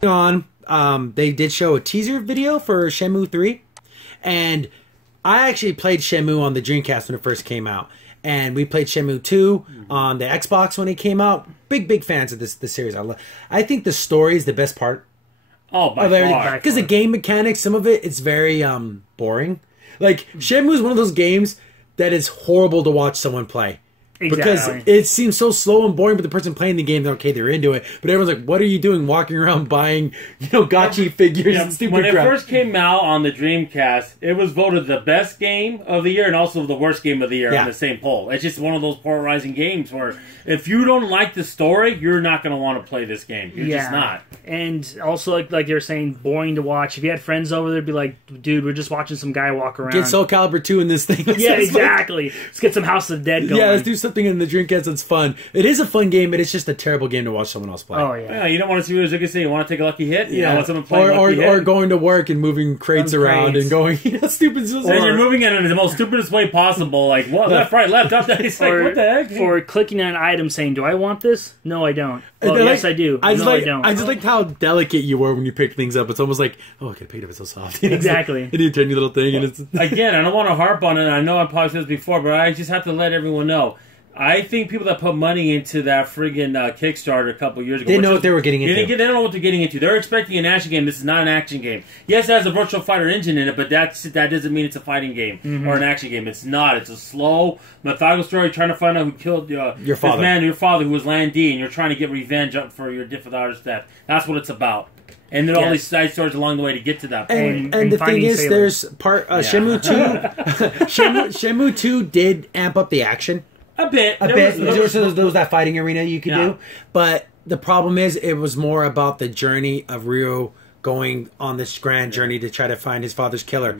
They did show a teaser video for Shenmue 3, and I actually played Shenmue on the Dreamcast when it first came out, and we played Shenmue 2 on the Xbox when it came out. Big fans of this series. I think the story is the best part. Oh, by far. Because the game mechanics, some of it's very boring. Like, Shenmue is one of those games that is horrible to watch someone play. Exactly. Because it seems so slow and boring, but the person playing the game, they're into it. But everyone's like, what are you doing walking around buying, gacha figures and stupid crap? When it first came out on the Dreamcast, it was voted the best game of the year and also the worst game of the year in the same poll. It's just one of those polarizing games where if you don't like the story, you're not going to want to play this game. You're just not. And also, like they were saying, boring to watch. If you had friends over there, it'd be like, dude, we're just watching some guy walk around. Get Soul Calibur 2 in this thing. Yeah, exactly. Let's get some House of the Dead going. Yeah, let's do something in the Dreamcast that's fun. It is a fun game, but it's just a terrible game to watch someone else play. Oh, yeah. You don't want to see what it is. You want to take a lucky hit? You want someone play or going to work and moving crates around and going, stupid. And you're moving it in the most stupidest way possible. Like, what? Left, right, left, up, down. It's like, what the heck? Or clicking on an item saying, do I want this? No, I don't. Well, yes, I do. I don't. I just liked how delicate you were when you picked things up. It's almost like, oh, I could pick it up. It's so soft. Exactly. It's like, a tiny little thing. And it's Again, I don't want to harp on it. I know I probably said this before, but I just have to let everyone know. I think people that put money into that friggin' Kickstarter a couple years ago... They know what they were getting into. They don't know what they're getting into. They're expecting an action game. This is not an action game. Yes, it has a virtual fighter engine in it, but that doesn't mean it's a fighting game or an action game. It's not. It's a slow, methodical story trying to find out who killed your father. Your father, who was Lan Di, and you're trying to get revenge for your father's death. That's what it's about. And then all these side stories along the way to get to that point. And the thing is, there's Shenmue 2... Shenmue 2 did amp up the action. A bit. There was that fighting arena you could do. But the problem is, it was more about the journey of Ryo going on this grand journey to try to find his father's killer.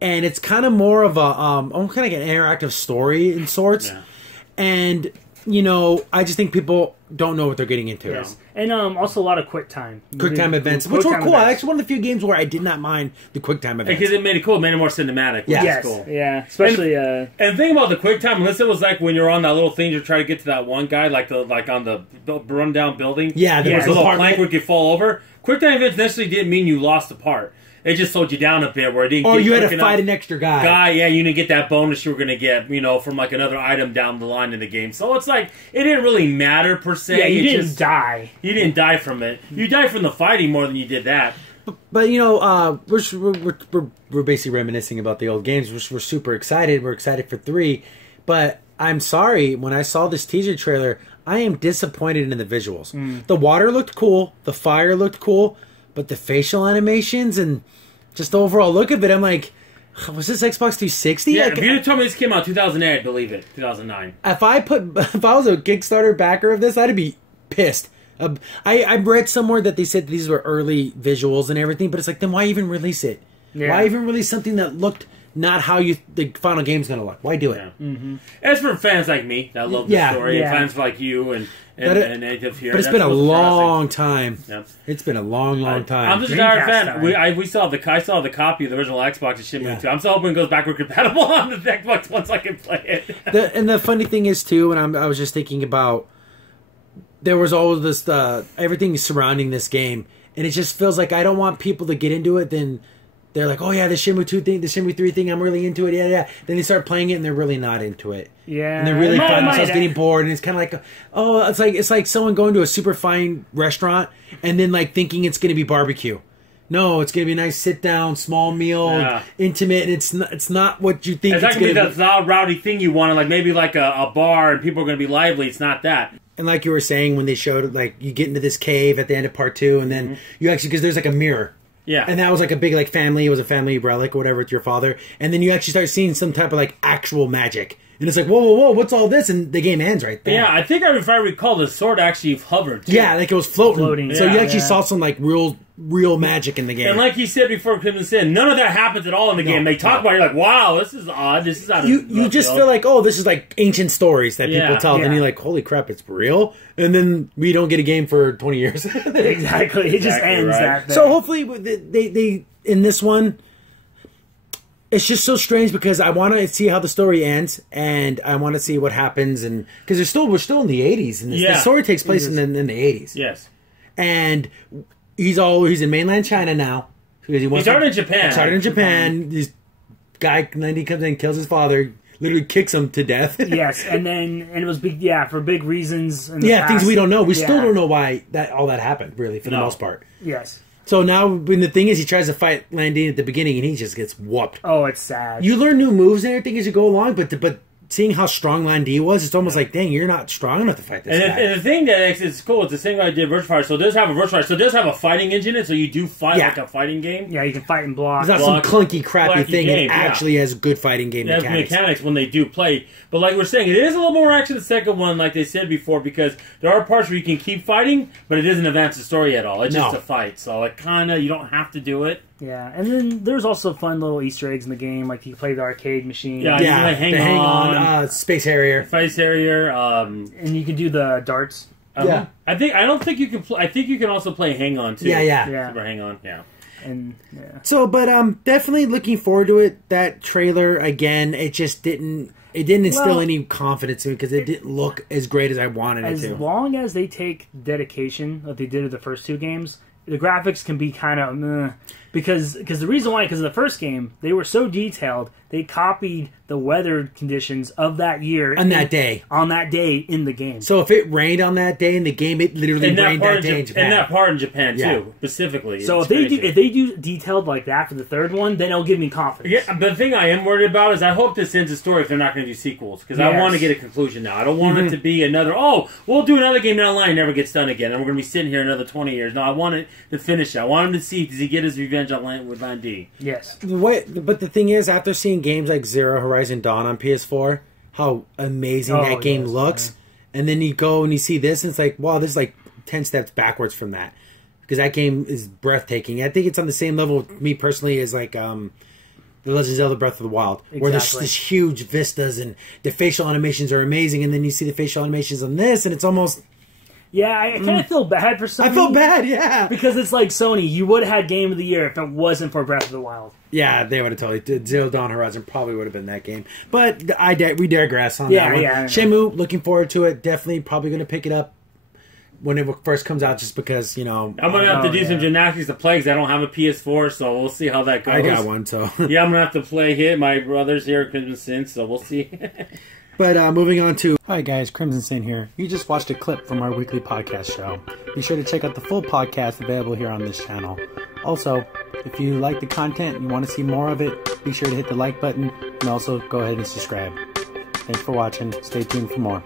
And it's kind of more of a, kind of like an interactive story in sorts. Yeah. And, I just think people don't know what they're getting into. Yes. And also a lot of QuickTime. QuickTime events, which were cool. Actually, one of the few games where I did not mind the QuickTime events. Because it made it cool. It made it more cinematic. Yeah. Yes. Cool. Yeah. Especially... And the thing about the QuickTime, unless it was like when you're on that little thing to try to get to that one guy, like on the rundown building. Yeah. There was a little plank where you could fall over. QuickTime events necessarily didn't mean you lost the part. It just slowed you down a bit where it didn't. Or you had to fight an extra guy. You didn't get that bonus you were going to get, from like another item down the line in the game. So it's like it didn't really matter per se. Yeah, you didn't die. You didn't die from it. You died from the fighting more than you did that. But we're basically reminiscing about the old games. We're super excited. We're excited for 3, but I'm sorry, when I saw this teaser trailer, I am disappointed in the visuals. The water looked cool. The fire looked cool. But the facial animations and just the overall look of it, I'm like, was this Xbox 360? Yeah, if you had told me this came out 2008, I'd believe it. 2009. If I was a Kickstarter backer of this, I'd be pissed. I read somewhere that they said that these were early visuals and everything, but it's like, then why even release it? Yeah. Why even release something that looked not how the final game's going to look? Why do it? Yeah. As for fans like me that love the story, and fans like you and native here. But it's been a long time. Yep. It's been a long time. I'm just a hard fan. I saw the copy of the original Xbox of Shenmue 2. I'm still hoping it goes backward compatible on the Xbox once I can play it. And the funny thing is too, and I was just thinking about, there was all of this everything surrounding this game, and it just feels like I don't want people to get into it. Then they're like, oh yeah, the Shenmue 2 thing, the Shenmue 3 thing, I'm really into it. Yeah. Then they start playing it and they're really not into it. Yeah. And they're really find themselves getting bored, and it's kind of like, it's like someone going to a super fine restaurant and then like thinking it's going to be barbecue. No, it's going to be a nice sit down, small meal, intimate, and it's not what you think it's going to be. It's not a rowdy thing you want, like maybe like a bar and people are going to be lively. It's not that. And like you were saying, when they showed, like, you get into this cave at the end of part 2, and then you actually, because there's like a mirror. Yeah. And that was like a big like family, it was a family relic or whatever with your father. And then you actually start seeing some type of like actual magic. And it's like, whoa, what's all this? And the game ends right there. Yeah, I think if I recall, the sword actually hovered too. Yeah, like it was floating. So you actually saw some like real magic in the game. And like he said before, Crimson Sin, none of that happens at all in the game. They talk about it, you're like, wow, this is odd. This is out of You just feel like, oh, this is like ancient stories that people tell. And you're like, holy crap, it's real? And then we don't get a game for 20 years. Exactly. It just ends that day. So hopefully they in this one, it's just so strange because I want to see how the story ends, and I want to see what happens, and because we're still in the 80s, and the story takes place in the 80s. Yes, and he's in mainland China now because he started in Japan. Started in Japan. This guy Landy comes in, kills his father, literally kicks him to death. Yes, and it was big. Yeah, for big reasons. Things we don't know. We still don't know why all that happened. Really, for the most part. Yes. So now, when the thing is, he tries to fight Landine at the beginning, and he just gets whooped. Oh, it's sad. You learn new moves and everything as you go along, but seeing how strong Landine was, it's almost like, dang, you're not strong enough to fight this guy. And the thing that is cool, it's the same way I did Virtua Fighter. So it does have a Virtua Fighter. So it does have a fighting engine in it, so you do fight like a fighting game. Yeah, you can fight and block. It's not some clunky, crappy thing. Game, it actually has good fighting game mechanics. Mechanics when they do play. But like we're saying, it is a little more action the second one, like they said before, because there are parts where you can keep fighting, but it doesn't advance the story at all. It's just a fight. So it kind of, you don't have to do it. Yeah, and then there's also fun little Easter eggs in the game, like you play the arcade machine. Yeah, you can play Hang On, Space Harrier, and you can do the darts. Yeah, I don't think you can. I think you can also play Hang On too. Yeah. Super Hang On. Yeah. And So, but definitely looking forward to it. That trailer again, it just didn't. It didn't instill any confidence in me because it didn't look as great as I wanted it to. As long as they take dedication like they did with the first two games, the graphics can be kind of because the reason why, because in the first game they were so detailed, they copied the weather conditions of that year on that day in the game. So if it rained on that day in the game, it literally rained that day in Japan. And that part in Japan too, specifically. So if they do detailed like that for the third one, then it'll give me confidence. Yeah, but the thing I am worried about is I hope this ends the story if they're not going to do sequels, because I want to get a conclusion now. I don't want it to be another, we'll do another game down the line, never gets done again, and we're going to be sitting here another 20 years. No, I want it to finish it. I want him to see, does he get his revenge on with Van D? Yes. But the thing is, after seeing games like Zero Horizon Dawn on PS4, how amazing that game looks, and then you go and you see this, and it's like, wow, this is like 10 steps backwards from that, because that game is breathtaking. I think it's on the same level with me personally as like The Legend of Zelda Breath of the Wild, where there's this huge vistas and the facial animations are amazing, and then you see the facial animations on this, and it's almost... Yeah, I kind of feel bad for Sony. I feel bad, yeah. Because it's like Sony, you would have had Game of the Year if it wasn't for Breath of the Wild. Yeah, they would have totally... Zero Dawn Horizon probably would have been that game. But we digress on that one. Yeah. Shenmue, looking forward to it. Definitely probably going to pick it up when it first comes out, just because, you know... I'm going to have to do some gymnastics to play, because I don't have a PS4, so we'll see how that goes. I got one, so... Yeah, I'm going to have to play it. My brother's here at Crimson Sin, so we'll see. But moving on to... Hi guys, Crimson Sin here. You just watched a clip from our weekly podcast show. Be sure to check out the full podcast available here on this channel. Also, if you like the content and you want to see more of it, be sure to hit the like button and also go ahead and subscribe. Thanks for watching. Stay tuned for more.